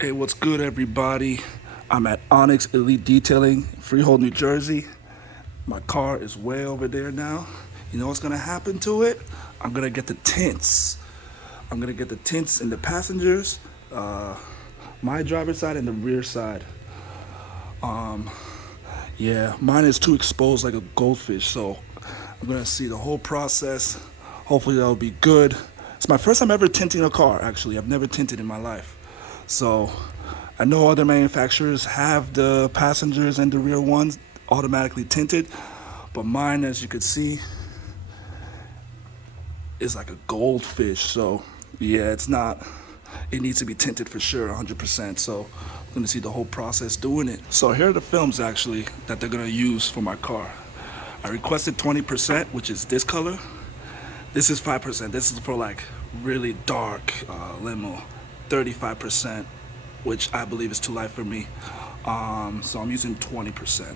Hey, what's good, everybody? I'm at Onyx Elite Detailing, Freehold, New Jersey. My car is way over there now. You know what's gonna happen to it? I'm gonna get the tints. I'm gonna get the tints in the passengers, my driver's side and the rear side. Yeah, mine is too exposed like a goldfish, so I'm gonna see the whole process. Hopefully that'll be good. It's my first time ever tinting a car, actually. I've never tinted in my life. So I know other manufacturers have the passengers and the rear ones automatically tinted, but mine, as you could see, is like a goldfish. So yeah, it's not, it needs to be tinted for sure, 100%. So I'm gonna see the whole process doing it. So here are the films actually that they're gonna use for my car. I requested 20%, which is this color. This is 5%. This is for like really dark limo. 35%, which I believe is too light for me. So I'm using 20%.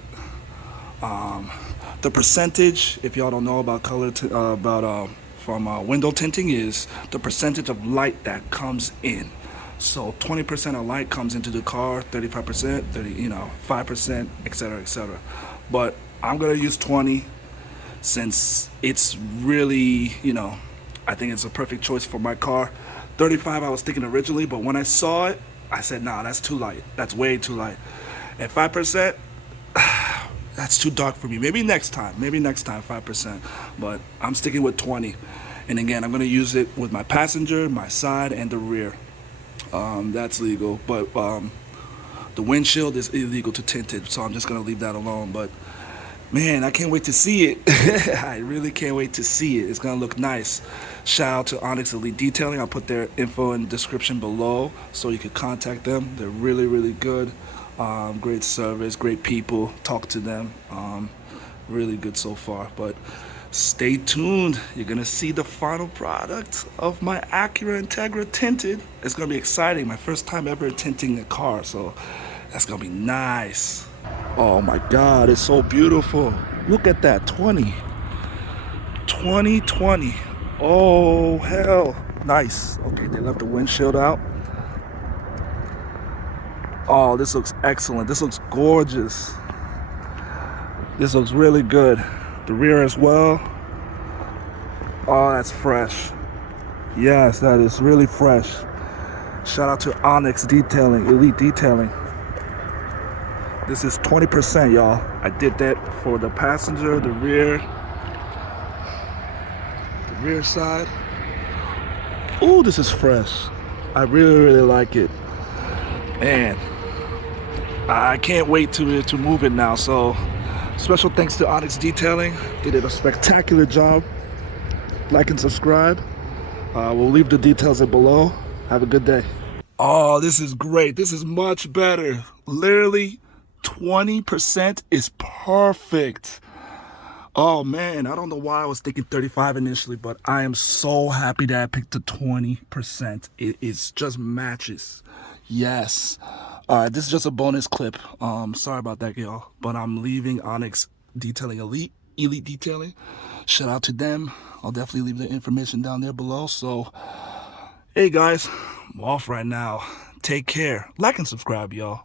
The percentage, if y'all don't know about from window tinting, is the percentage of light that comes in. So 20% of light comes into the car, 35%, 5%, etc., etc. But I'm gonna use 20 since it's really, I think it's a perfect choice for my car. 35 I was thinking originally, but when I saw it, I said, nah, that's too light. That's way too light. And 5%, that's too dark for me. Maybe next time, 5%. But I'm sticking with 20. And again, I'm gonna use it with my passenger, my side, and the rear. That's legal, but the windshield is illegal to tinted, so I'm just gonna leave that alone. But man, I can't wait to see it. I really can't wait to see it. It's gonna look nice. Shout out to Onyx Elite Detailing. I'll put their info in the description below so you can contact them. They're really, really good. Great service, great people. Talk to them. Really good so far. But stay tuned. You're gonna see the final product of my Acura Integra tinted. It's gonna be exciting. My first time ever tinting a car, so that's gonna be nice. Oh my God, it's so beautiful. Look at that, 20. Oh, hell. Nice. Okay, they left the windshield out. Oh, this looks excellent. This looks gorgeous. This looks really good. The rear as well. Oh, that's fresh. Yes, that is really fresh. Shout out to Onyx Detailing, Elite Detailing. This is 20%, y'all. I did that for the passenger, the rear side. Ooh, this is fresh. I really, really like it. Man, I can't wait to move it now. So special thanks to Onyx Detailing. They did a spectacular job. Like and subscribe. We'll leave the details below. Have a good day. Oh, this is great. This is much better. Literally 20% is perfect. Oh man, I don't know why I was thinking 35 initially, but I am so happy that I picked the 20%. It is just matches. Yes. This is just a bonus clip. Sorry about that, y'all, but I'm leaving Onyx Detailing Elite Detailing. Shout out to them. I'll definitely leave the information down there below. So, hey guys, I'm off right now. Take care. Like and subscribe, y'all.